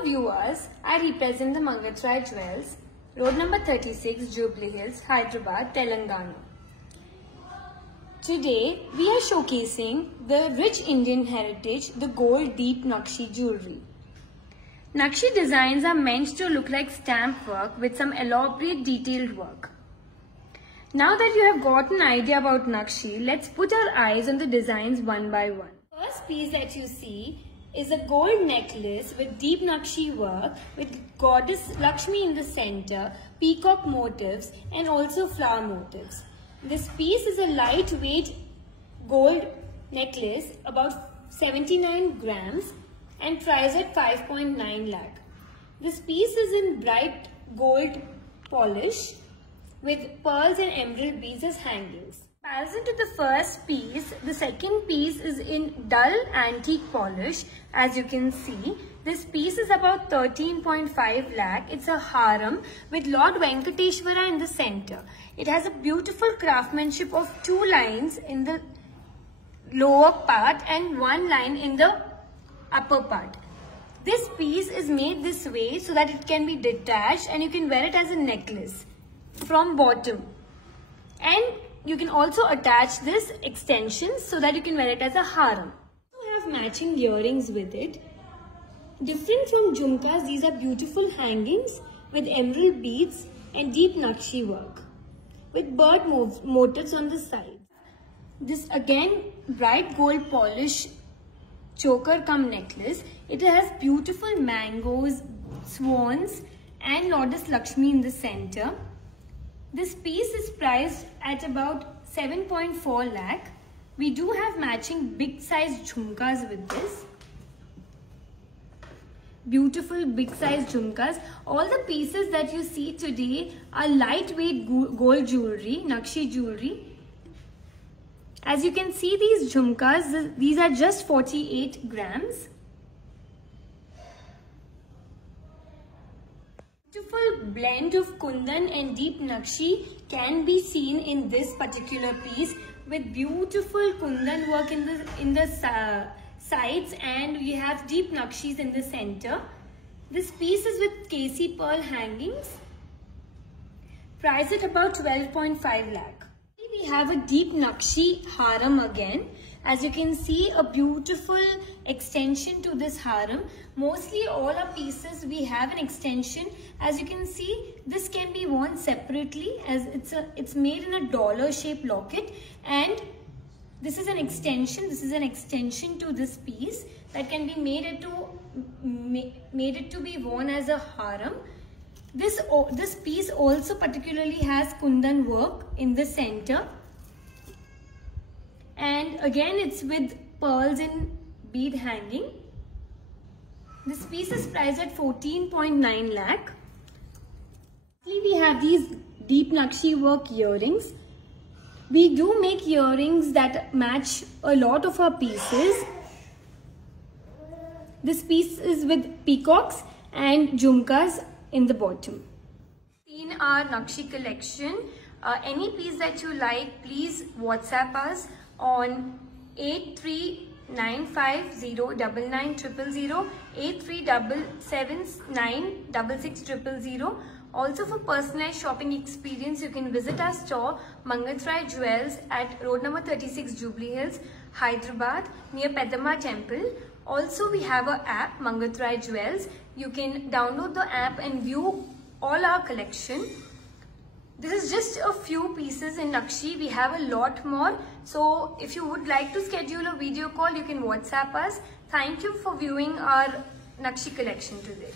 Hello viewers, I represent the Mangatraya Jewels, road number 36, Jubilee Hills, Hyderabad, Telangana. Today we are showcasing the rich Indian heritage, the gold deep Nakshi jewelry. Nakshi designs are meant to look like stamp work with some elaborate detailed work. Now that you have got an idea about Nakshi, let's put our eyes on the designs one by one. First piece that you see is a gold necklace with deep Nakshi work with goddess Lakshmi in the center, peacock motifs and also flower motifs. This piece is a lightweight gold necklace about 79 grams and priced at 5.9 lakh. This piece is in bright gold polish with pearls and emerald beads as hangings. In comparison to the first piece, the second piece is in dull antique polish. As you can see, this piece is about 13.5 lakh. It's a haram with Lord Venkateshwara in the center. It has a beautiful craftsmanship of 2 lines in the lower part and 1 line in the upper part. This piece is made this way so that it can be detached and you can wear it as a necklace from bottom. And you can also attach this extension so that you can wear it as a haram. You have matching earrings with it. Different from jhumkas, these are beautiful hangings with emerald beads and deep Nakshi work with bird motifs on the side. This again bright gold polish choker cum necklace. It has beautiful mangoes, swans and Goddess Lakshmi in the center. This piece is priced at about 7.4 lakh. We do have matching big size jhumkas with this. Beautiful big size jhumkas. All the pieces that you see today are lightweight gold jewelry, Nakshi jewelry. As you can see, these jhumkas, these are just 48 grams. Beautiful blend of kundan and deep Nakshi can be seen in this particular piece with beautiful kundan work in the sides, and we have deep Nakshis in the center. This piece is with KC pearl hangings, priced at about 12.5 lakh. We have a deep Nakshi haram again. As you can see, a beautiful extension to this haram. Mostly all our pieces we have an extension. As you can see, this can be worn separately as it's made in a dollar shaped locket, and this is an extension. This is an extension to this piece that can be made it to be worn as a haram. This piece also particularly has kundan work in the center. And again, it's with pearls and bead hanging. This piece is priced at 14.9 lakh. We have these deep Nakshi work earrings. We do make earrings that match a lot of our pieces. This piece is with peacocks and jhumkas in the bottom. In our Nakshi collection, any piece that you like, please WhatsApp us on 8395099000, 8377966000. Also, for personalized shopping experience, you can visit our store Mangatraya Jewels at road number 36, Jubilee Hills, Hyderabad, near Peddamma Temple. Also, we have an app, Mangatraya Jewels. You can download the app and view all our collection. This is just a few pieces in Nakshi. We have a lot more. So if you would like to schedule a video call, you can WhatsApp us. Thank you for viewing our Nakshi collection today.